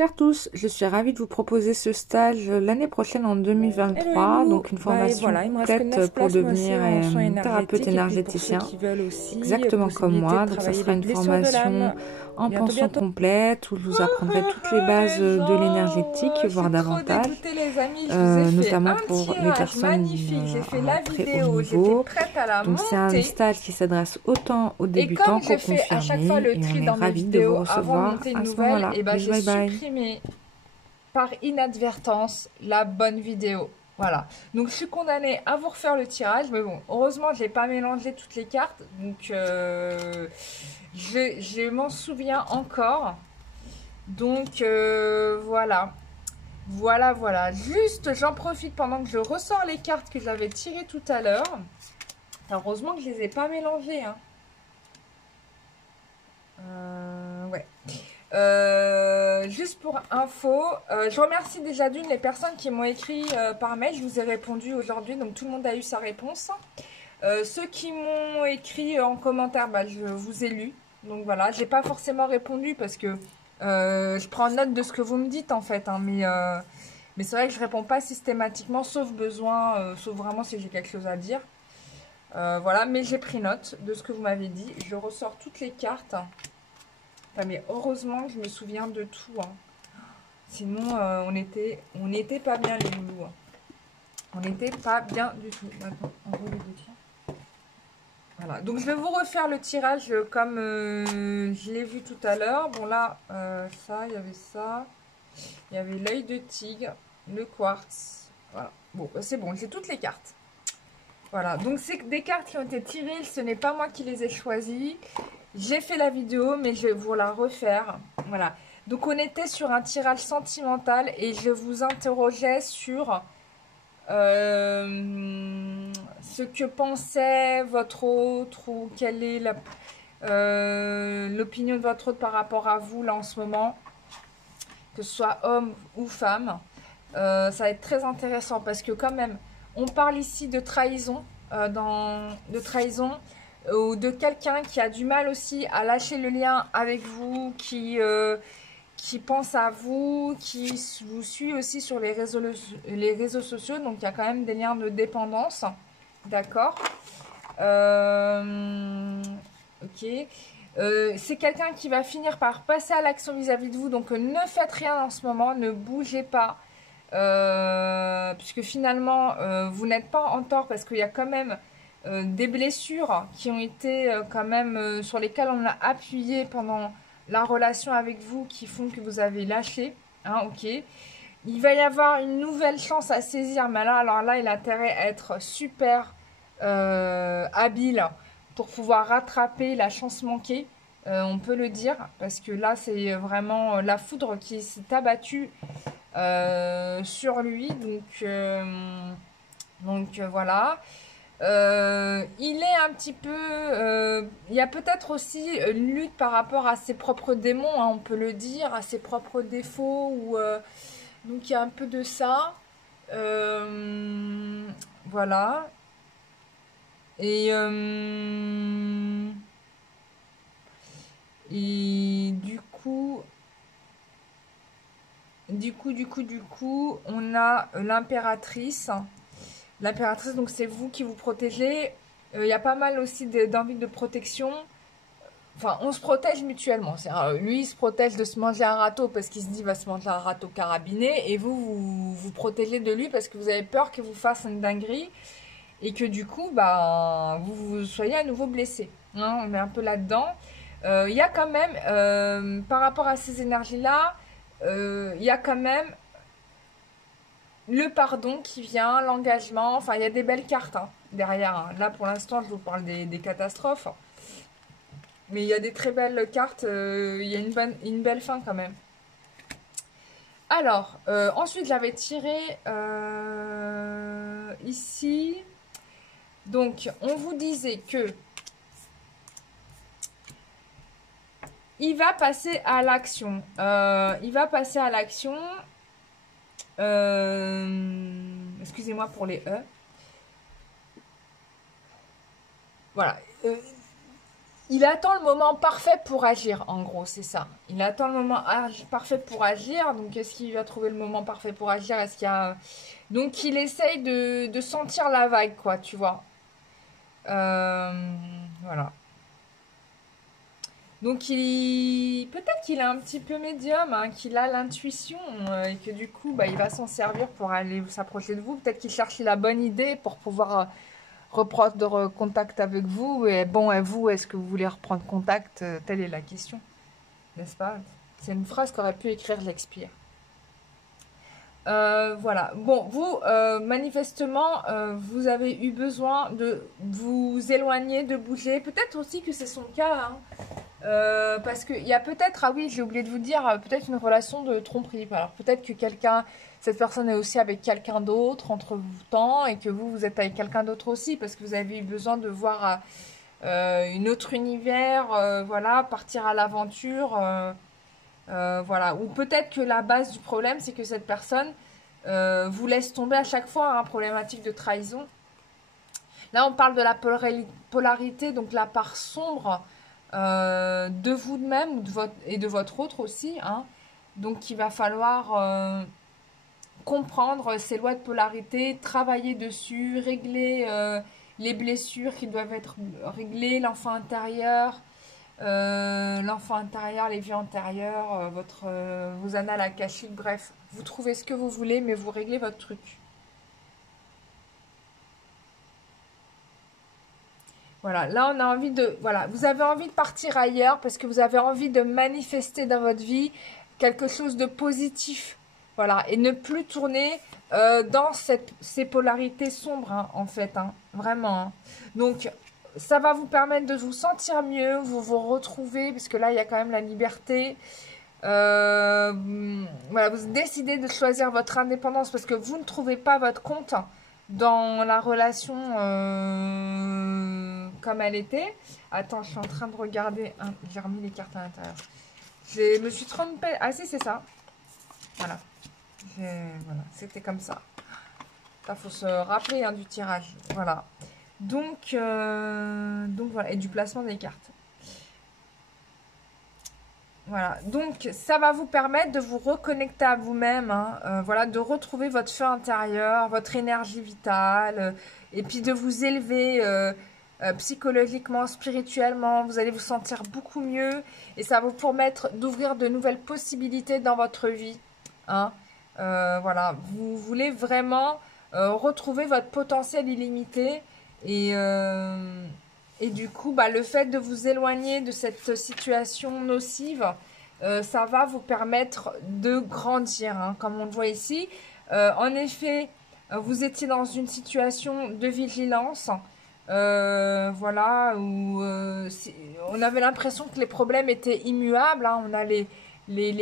Bonjour tous, je suis ravie de vous proposer ce stage l'année prochaine en 2023, donc une formation voilà, il me reste que complète 9 pour places, moi, devenir c'est en soins thérapeute énergétiques. Et puis pour ceux énergéticien, qui veulent aussi, exactement comme possibilité moi. de Donc ça travailler sera les une blessures de formation l'âme. en pension Bientôt. complète où je vous apprendrai toutes les bases de l'énergétique, Je voire suis trop davantage, dégoûtée les amis, je vous ai fait notamment un pour les tirage personnes magnifique, j'ai fait à la très haut vidéo, j'étais niveau. prête à la Donc c'est un monter. stage qui s'adresse autant aux Et débutants comme qu'aux je fais à chaque fois confirmés le et on tri est dans mes ravis de vous vidéos avant de recevoir monter une à ce nouvelle, moment-là. et ben Bisous, j'ai bye bye. supprimé par inadvertance la bonne vidéo. Voilà. Donc je suis condamnée à vous refaire le tirage. Mais bon, heureusement, je n'ai pas mélangé toutes les cartes. Donc je m'en souviens encore. Donc voilà. Voilà. Juste, j'en profite pendant que je ressors les cartes que j'avais tirées tout à l'heure. Heureusement que je les ai pas mélangées. Hein. Ouais. Juste pour info, je remercie déjà d'une les personnes qui m'ont écrit par mail. Je vous ai répondu aujourd'hui, donc tout le monde a eu sa réponse. Ceux qui m'ont écrit en commentaire, bah, je vous ai lu. Donc voilà, j'ai pas forcément répondu parce que je prends note de ce que vous me dites en fait. Hein, mais c'est vrai que je réponds pas systématiquement, sauf besoin, sauf vraiment si j'ai quelque chose à dire. Voilà, mais j'ai pris note de ce que vous m'avez dit. Je ressors toutes les cartes. Enfin, mais heureusement que je me souviens de tout. Hein. Sinon, on était pas bien les loulous. Hein. On n'était pas bien du tout. Attends, en gros, les deux tiens. Voilà. Donc, je vais vous refaire le tirage comme je l'ai vu tout à l'heure. Bon, là, ça, il y avait ça. Il y avait l'œil de tigre, le quartz. Voilà. Bon, c'est bon, j'ai toutes les cartes. Voilà. Donc, c'est des cartes qui ont été tirées. Ce n'est pas moi qui les ai choisies. J'ai fait la vidéo, mais je vais vous la refaire. Voilà. Donc, on était sur un tirage sentimental et je vous interrogeais sur ce que pensait votre autre ou quelle est l'opinion de votre autre par rapport à vous, là, en ce moment, que ce soit homme ou femme. Ça va être très intéressant parce que quand même, on parle ici de trahison, ou de quelqu'un qui a du mal aussi à lâcher le lien avec vous, qui pense à vous, qui vous suit aussi sur les réseaux sociaux. Donc, il y a quand même des liens de dépendance. D'accord. Ok. C'est quelqu'un qui va finir par passer à l'action vis-à-vis de vous. Donc, ne faites rien en ce moment. Ne bougez pas. Puisque finalement, vous n'êtes pas en tort parce qu'il y a quand même des blessures qui ont été quand même sur lesquelles on a appuyé pendant la relation avec vous qui font que vous avez lâché. Hein, ok. Il va y avoir une nouvelle chance à saisir, mais là, alors là, il a intérêt à être super habile pour pouvoir rattraper la chance manquée. On peut le dire, parce que là, c'est vraiment la foudre qui s'est abattue sur lui. Donc voilà. Il est un petit peu... il y a peut-être aussi une lutte par rapport à ses propres démons, hein, on peut le dire, à ses propres défauts. Donc il y a un peu de ça. Voilà. Et, et du coup, on a l'impératrice. L'impératrice, donc c'est vous qui vous protégez. Il y a pas mal aussi d'envie de protection. Enfin, on se protège mutuellement. Lui, il se protège de se manger un râteau parce qu'il se dit qu'il va se manger un râteau carabiné. Et vous protégez de lui parce que vous avez peur qu'il vous fasse une dinguerie. Et que du coup, bah, vous soyez à nouveau blessé. Hein, on est un peu là-dedans. Il y a quand même, par rapport à ces énergies-là, il y a quand même le pardon qui vient, l'engagement. Enfin, il y a des belles cartes hein, derrière. Hein. Là, pour l'instant, je vous parle des catastrophes. Mais il y a des très belles cartes. Il y a une belle fin quand même. Alors, ensuite, j'avais tiré ici. Donc, on vous disait que il va passer à l'action. Il va passer à l'action. Excusez-moi pour les E. Voilà. il attend le moment parfait pour agir, en gros, c'est ça. Il attend le moment parfait pour agir. Donc, est-ce qu'il va trouver le moment parfait pour agir? Est-ce qu'il y a... Donc, il essaye de sentir la vague, quoi, tu vois. Voilà. Donc, peut-être qu'il est un petit peu médium, hein, qu'il a l'intuition et que du coup, bah, il va s'en servir pour aller s'approcher de vous. Peut-être qu'il cherche la bonne idée pour pouvoir reprendre contact avec vous. Et bon, et vous, est-ce que vous voulez reprendre contact? Telle est la question, n'est-ce pas? C'est une phrase qu'aurait pu écrire Shakespeare. Voilà. Bon, vous, manifestement, vous avez eu besoin de vous éloigner, de bouger. Peut-être aussi que c'est son cas, hein. Parce qu'il y a peut-être, ah oui, j'ai oublié de vous dire, peut-être une relation de tromperie. Alors peut-être que cette personne est aussi avec quelqu'un d'autre entre vous temps et que vous êtes avec quelqu'un d'autre aussi parce que vous avez eu besoin de voir une autre univers, voilà, partir à l'aventure, voilà. Ou peut-être que la base du problème, c'est que cette personne vous laisse tomber à chaque fois, hein, problématique de trahison. Là, on parle de la polarité, donc la part sombre de vous de même et de votre autre aussi, hein. Donc il va falloir comprendre ces lois de polarité, travailler dessus, régler les blessures qui doivent être réglées, l'enfant intérieur, les vies antérieures, vos annales akashiques, bref, vous trouvez ce que vous voulez, mais vous réglez votre truc. Voilà, là on a envie de... Voilà, vous avez envie de partir ailleurs parce que vous avez envie de manifester dans votre vie quelque chose de positif. Voilà, et ne plus tourner dans ces polarités sombres, hein, en fait, hein, vraiment. Hein. Donc, ça va vous permettre de vous sentir mieux, vous retrouver, parce que là, il y a quand même la liberté. Voilà, vous décidez de choisir votre indépendance parce que vous ne trouvez pas votre compte dans la relation comme elle était. Attends, je suis en train de regarder. J'ai remis les cartes à l'intérieur. Je me suis trompée. Ah si, c'est ça. Voilà. Voilà, c'était comme ça. Il faut se rappeler, hein, du tirage. Voilà. Donc voilà. Et du placement des cartes. Voilà, donc ça va vous permettre de vous reconnecter à vous-même, hein, voilà, de retrouver votre feu intérieur, votre énergie vitale, et puis de vous élever psychologiquement, spirituellement. Vous allez vous sentir beaucoup mieux, et ça va vous permettre d'ouvrir de nouvelles possibilités dans votre vie, hein. Voilà, vous voulez vraiment retrouver votre potentiel illimité, et du coup, bah, le fait de vous éloigner de cette situation nocive, ça va vous permettre de grandir, hein, comme on le voit ici. En effet, vous étiez dans une situation de vigilance, voilà, où on avait l'impression que les problèmes étaient immuables, hein. On a les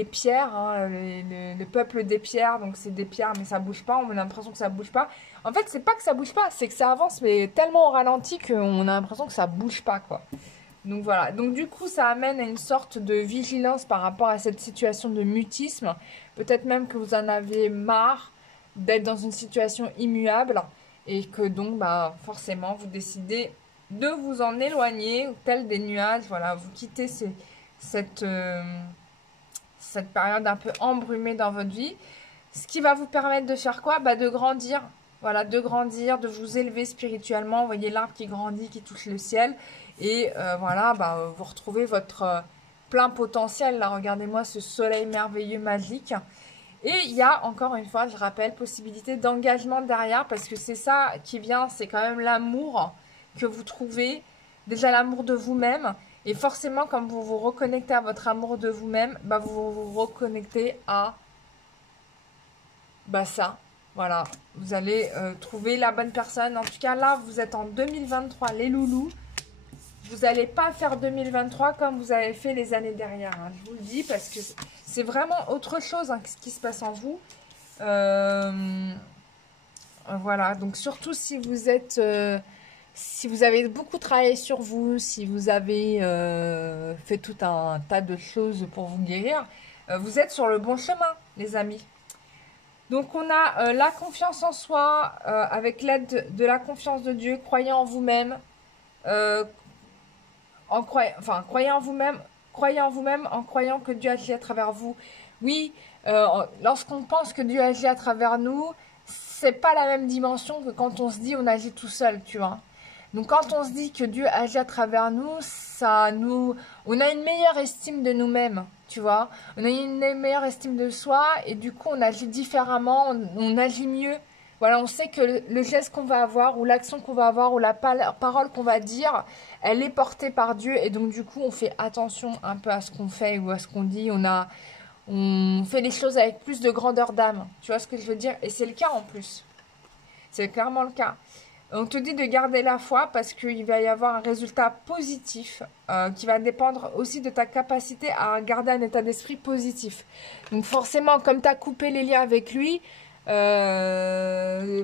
pierres, hein, le peuple des pierres, donc c'est des pierres mais ça bouge pas, on a l'impression que ça bouge pas. En fait, c'est pas que ça bouge pas, c'est que ça avance mais tellement au ralenti qu'on a l'impression que ça bouge pas, quoi. Donc voilà, donc du coup ça amène à une sorte de vigilance par rapport à cette situation de mutisme. Peut-être même que vous en avez marre d'être dans une situation immuable et que donc bah, forcément vous décidez de vous en éloigner, tel des nuages, voilà, vous quittez cette période un peu embrumée dans votre vie. Ce qui va vous permettre de faire quoi? Bah, de grandir. Voilà, de grandir, de vous élever spirituellement. Vous voyez l'arbre qui grandit, qui touche le ciel. Et voilà, bah, vous retrouvez votre plein potentiel. Là, regardez-moi ce soleil merveilleux, magique. Et il y a, encore une fois, je rappelle, possibilité d'engagement derrière. Parce que c'est ça qui vient, c'est quand même l'amour que vous trouvez. Déjà l'amour de vous-même. Et forcément, quand vous vous reconnectez à votre amour de vous-même, bah, vous vous reconnectez à bah, ça. Voilà, vous allez trouver la bonne personne. En tout cas, là, vous êtes en 2023, les loulous. Vous n'allez pas faire 2023 comme vous avez fait les années derrière, hein. Je vous le dis parce que c'est vraiment autre chose, hein, ce qui se passe en vous. Voilà, donc surtout si vous êtes... si vous avez beaucoup travaillé sur vous, si vous avez fait tout un tas de choses pour vous guérir, vous êtes sur le bon chemin, les amis. Donc, on a la confiance en soi, avec l'aide de la confiance de Dieu, croyez en vous-même. croyez en vous-même en croyant que Dieu agit à travers vous. Oui, lorsqu'on pense que Dieu agit à travers nous, c'est pas la même dimension que quand on se dit on agit tout seul, tu vois. Donc quand on se dit que Dieu agit à travers nous, on a une meilleure estime de nous-mêmes, tu vois. On a une meilleure estime de soi et du coup on agit différemment, on agit mieux. Voilà, on sait que le geste qu'on va avoir ou l'action qu'on va avoir ou la parole qu'on va dire, elle est portée par Dieu et donc du coup on fait attention un peu à ce qu'on fait ou à ce qu'on dit. On fait les choses avec plus de grandeur d'âme. Tu vois ce que je veux dire? Et c'est le cas en plus. C'est clairement le cas. On te dit de garder la foi parce qu'il va y avoir un résultat positif qui va dépendre aussi de ta capacité à garder un état d'esprit positif. Donc forcément, comme tu as coupé les liens avec lui,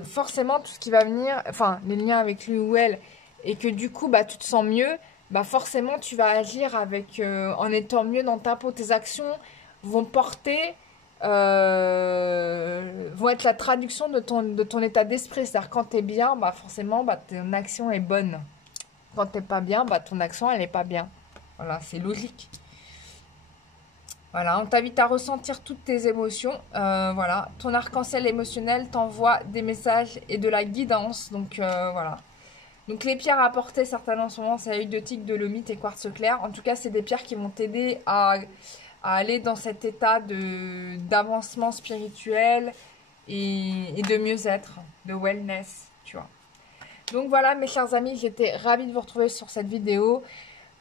forcément tout ce qui va venir, enfin les liens avec lui ou elle, et que du coup bah, tu te sens mieux, bah forcément tu vas agir avec, en étant mieux dans ta peau. Tes actions vont porter... vont être la traduction de ton état d'esprit. C'est-à-dire quand tu es bien, bah forcément bah, ton action est bonne. Quand tu n'es pas bien, bah, ton action elle n'est pas bien. Voilà, c'est logique. Voilà, on t'invite à ressentir toutes tes émotions. Voilà, ton arc-en-ciel émotionnel t'envoie des messages et de la guidance. Donc voilà. Donc les pierres à porter certainement en ce moment, c'est l'œil de tigre, de l'omite et quartz clair. En tout cas, c'est des pierres qui vont t'aider à aller dans cet état d'avancement spirituel et de mieux-être, de wellness, tu vois. Donc voilà, mes chers amis, j'étais ravie de vous retrouver sur cette vidéo.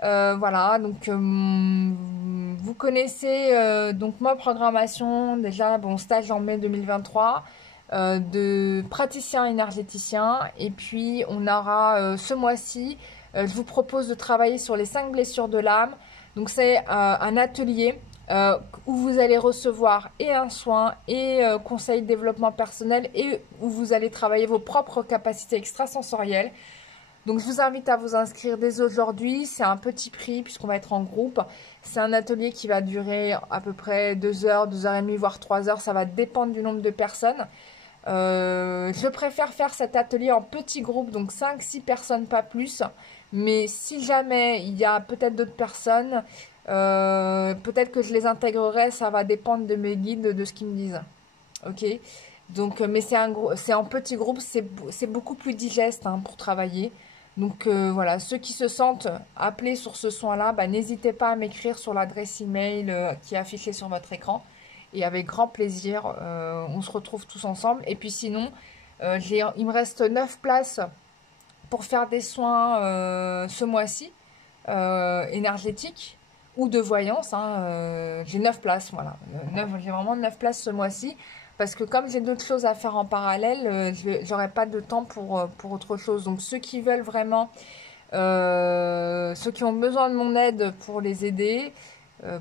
Voilà, donc vous connaissez donc ma programmation, déjà, bon, stage en mai 2023, de praticien énergéticien. Et puis, on aura ce mois-ci, je vous propose de travailler sur les 5 blessures de l'âme. Donc, c'est un atelier où vous allez recevoir et un soin et conseil de développement personnel et où vous allez travailler vos propres capacités extrasensorielles. Donc je vous invite à vous inscrire dès aujourd'hui, c'est un petit prix puisqu'on va être en groupe. C'est un atelier qui va durer à peu près 2 heures, 2 heures et demie, voire 3 heures, ça va dépendre du nombre de personnes. Je préfère faire cet atelier en petit groupe, donc 5-6 personnes, pas plus. Mais si jamais il y a peut-être d'autres personnes, peut-être que je les intégrerai, ça va dépendre de mes guides, de ce qu'ils me disent. Ok? Donc, mais c'est en petit groupe, c'est beaucoup plus digeste hein, pour travailler. Donc voilà, ceux qui se sentent appelés sur ce soin-là, bah, n'hésitez pas à m'écrire sur l'adresse email qui est affichée sur votre écran. Et avec grand plaisir, on se retrouve tous ensemble. Et puis sinon, il me reste 9 places pour faire des soins ce mois-ci, énergétiques ou de voyance. Hein, j'ai 9 places, voilà. J'ai vraiment 9 places ce mois-ci. Parce que comme j'ai d'autres choses à faire en parallèle, j'aurai pas de temps pour autre chose. Donc ceux qui veulent vraiment, ceux qui ont besoin de mon aide pour les aider,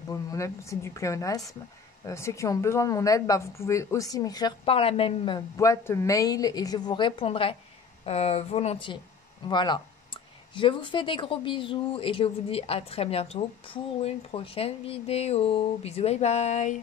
bon, mon aide c'est du pléonasme. Ceux qui ont besoin de mon aide, bah, vous pouvez aussi m'écrire par la même boîte mail et je vous répondrai volontiers. Voilà. Je vous fais des gros bisous et je vous dis à très bientôt pour une prochaine vidéo. Bisous, bye bye.